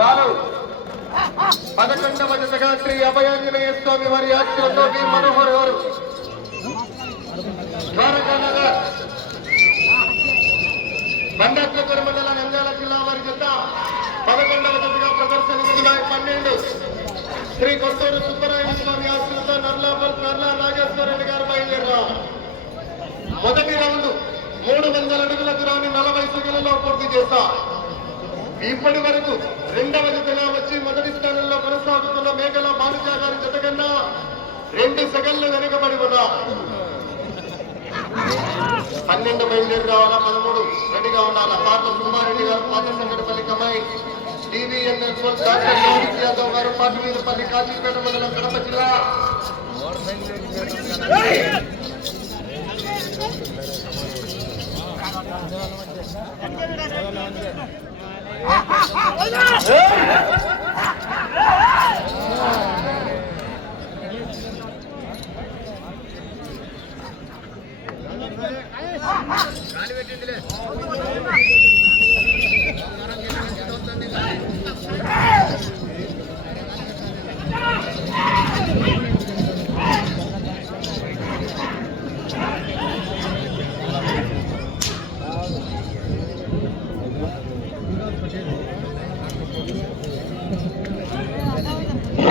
రాలు 11వ జతగా శ్రీ అభయాంజనేయ స్వామి వారి ఆశీర్వాదంతో వి మనోహర్ గారు ద్వారకానగర్ బండాత్మకూరు మండల నంద్యాల జిల్లా వారి జత 11వ జతగా ప్రదర్శనకు 12 శ్రీ కొత్తూరు సుబ్బరాయ స్వామి ఆశీర్వాదంతో నర్లా నాగేశ్వర రెడ్డి గారు బయలుదేరారు. మొదటి రౌండ్ 300 అడుగుల దూరాన్ని 40 సెకండ్లలో పూర్తి చేశారు. ఇప్పటి వరకు రెండవ జతగా వచ్చి మొదటి స్థానంలో కొనసాగుతున్న మేఘల బాలుజా గారి జత కన్నా 2 సెకండ్లు వెనుకబడి ఉన్నా. 12 బయలుదేరి రావాలా, 13 రెడీగా ఉండాలా. పార్ల సుబ్బారెడ్డి గారు పాత సంగటపల్లి కమాయి, టీవీఎన్ఎల్ డాక్టర్ మౌలిక్ యాదవ్ గారు పాటిమీదపల్లి కాజీపేట మండలం కడప జిల్లా.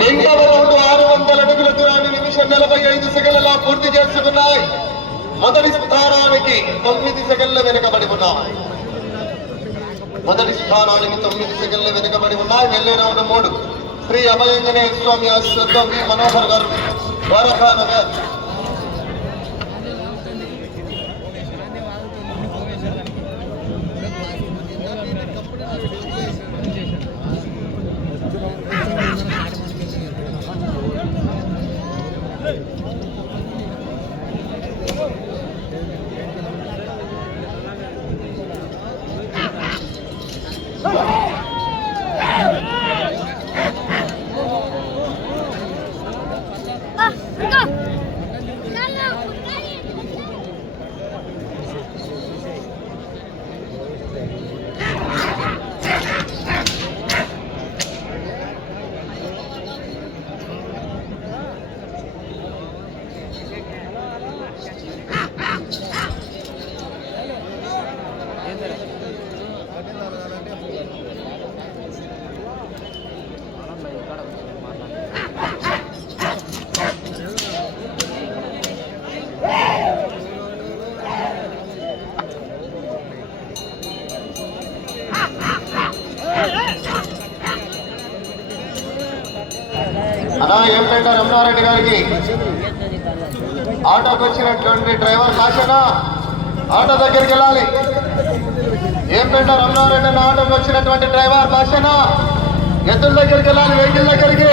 రెండవ రౌండ్ 600 అడుగుల దూరాన్ని నిమిషం 45 సెకండ్లలో పూర్తి చేసుకున్నాయి. మొదటి స్థానానికి 9 సెకండ్లు వెనుకబడి ఉన్నాయి. మొదటి స్థానానికి 9 సెకండ్లు వెనుకబడి ఉన్నాయి. వెళ్ళే రౌండ్ 3 శ్రీ అభయాంజనేయ స్వామి ఆశీర్వాదంతో వి మనోహర్ గారు ద్వారకానగర్. ఏంపేట రమణారెడ్డి గారికి ఆటోకి వచ్చినటువంటి డ్రైవర్ కాశనా ఆటో దగ్గరికి వెళ్ళాలి. ఏంపేట రమణారెడ్డి అన్న ఆటోకి వచ్చినటువంటి డ్రైవర్ కాశనా ఎద్దుల దగ్గరికి వెళ్ళాలి, వెహికల్ దగ్గరికి.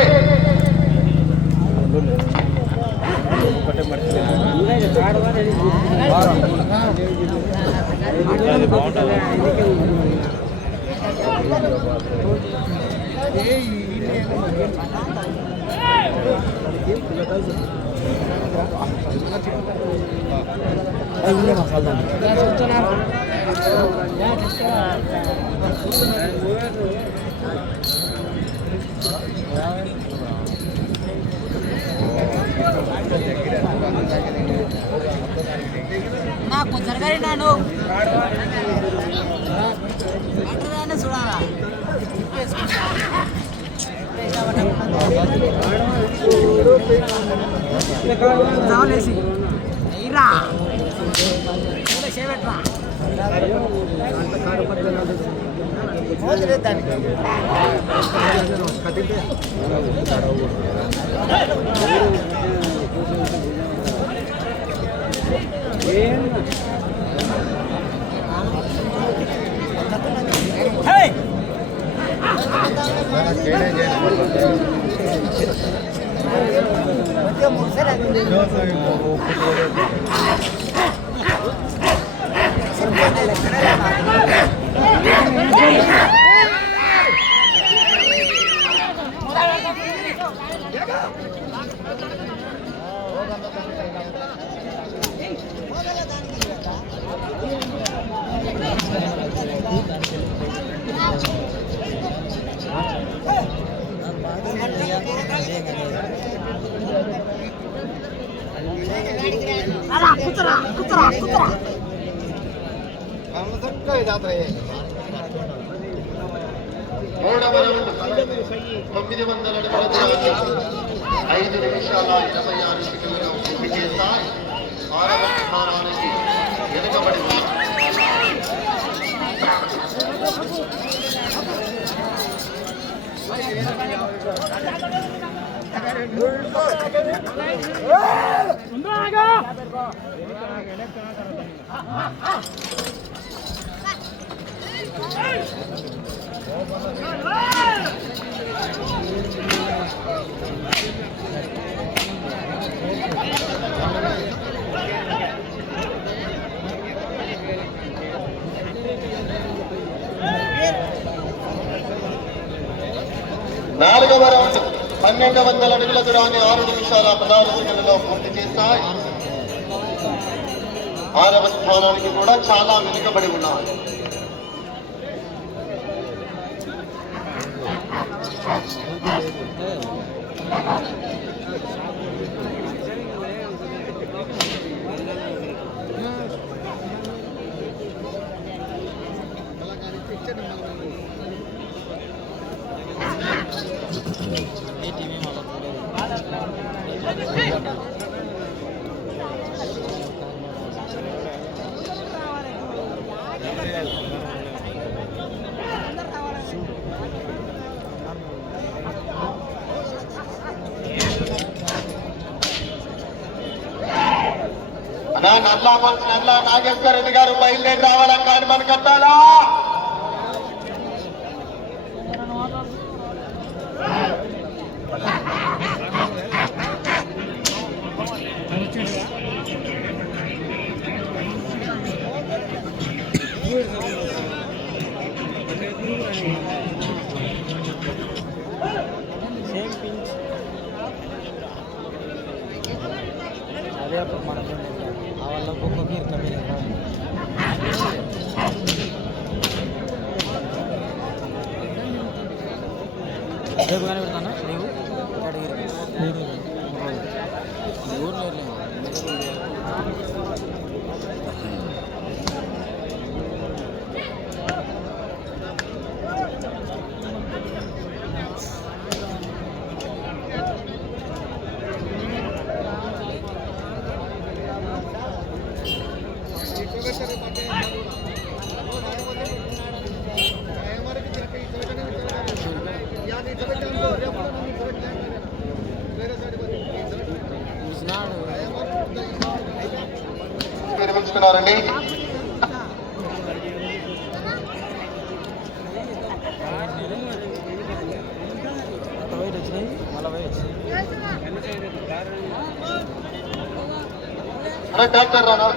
నాకు జరగాలి నాను చూడాలా చావలేసి ఎయిరా చేపెట్టరా దానికి మూడవ రౌండ్ 900 అడుగుల దూరాన్ని 5 నిమిషాల 26 సెకండ్లలో పూర్తి చేశాయి. 6వ స్థానానికి వెనుకబడి ఉన్నారు. నాలుగవ రౌండ్ 1200 అడుగుల దూరాన్ని 6 నిమిషాల 16 సెకండ్లలో పూర్తి చేశాయి. 6వ స్థానానికి కూడా చాలా వెనుకబడి ఉన్నారు. నల్లా నాగేశ్వర రెడ్డి గారు బయలుదేరి రావాలా? కానీ మన కట్టాలా? అదే మనకు వాళ్ళ ఒక్కొక్క మీరు కమ్మి రేపు కానీ పెడతానా నీవు ఊర్లో నిర్మించుకున్నారండి. డాక్టర్ రానా